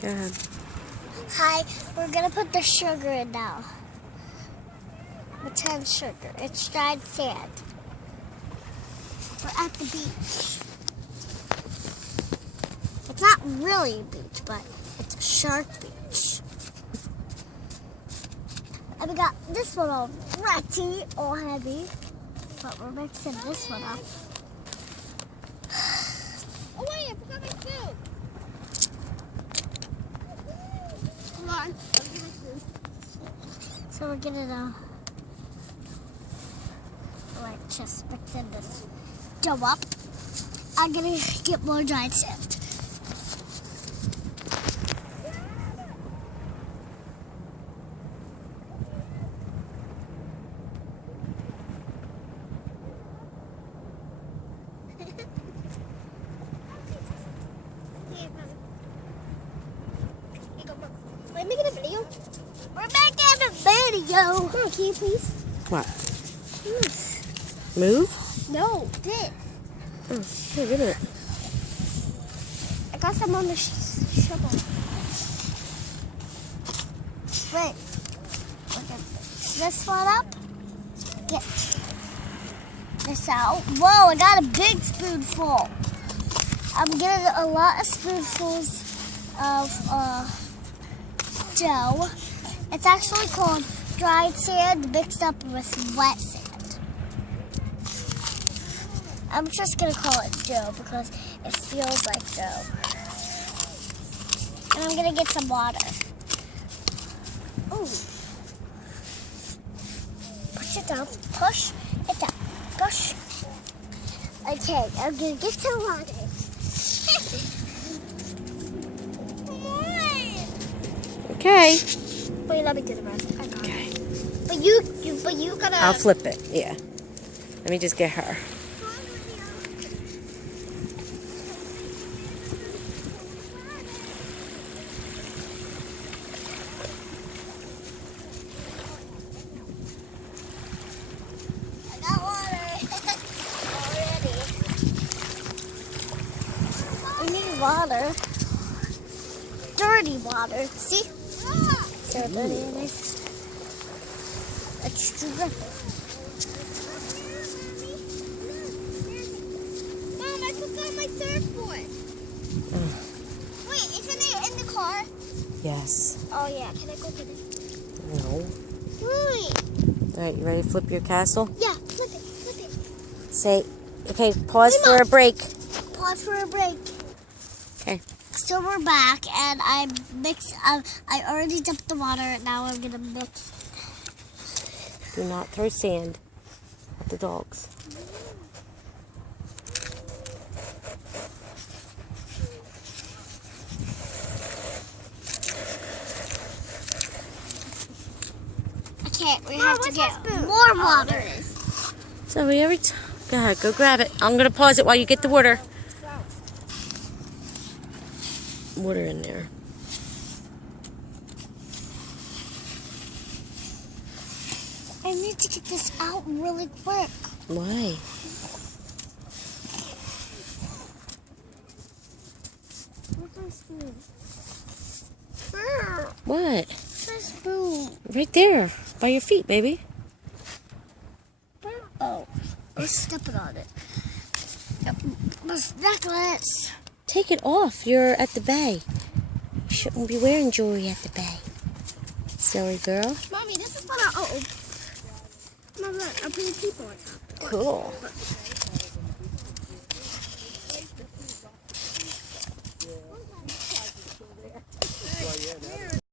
Go ahead. Hi, we're gonna put the sugar in now. Pretend sugar. It's dried sand. We're at the beach. It's not really a beach, but it's a shark beach. And we got this one already, all heavy. But we're mixing this one up. Oh wait, I forgot my food. Hold on, let me get my food. So we're gonna like just mixing this dough up. I'm gonna get more dried sand. Are we making a video? We're making a video. Come on, can you please? What? Move. Move? No, this. Oh, here, get it. I got some on the shovel. Wait. Look at this one up. Get this out. Whoa, I got a big spoonful. I'm getting a lot of spoonfuls of dough. It's actually called dried sand mixed up with wet sand. I'm just gonna call it dough because it feels like dough. And I'm gonna get some water. Ooh. Push it down. Push it down. Push. Okay, I'm gonna get some water. Okay. Wait, let me do the rest. I got Okay. it. But you gotta. I'll flip it. Yeah. Let me just get her. I got water already. We need water. Dirty water. See? So dirty it is. It's dripping. Mom, I forgot my surfboard. Wait, isn't it in the car? Yes. Oh yeah, can I go get it? No. Wait. All right, you ready to flip your castle? Yeah, flip it. Say, okay, pause Hey, for Mom. a break. Pause for a break. Okay. So we're back, and I already dumped the water. Now I'm gonna mix. Do not throw sand at the dogs. Okay, we Mom, have to where's get my spoon? more Oh, water. there it is. So every time, go ahead, go grab it. I'm gonna pause it while you get the water. Water in there. I need to get this out really quick. Why? Where's my spoon? What? Where's my spoon? Right there, by your feet, baby. Oh, I was stepping on it. My necklace. Take it off. You're at the bay. You shouldn't be wearing jewelry at the bay. Silly girl. Mommy, this is what I. Oh. Mom, look, I'm putting people on top. Cool.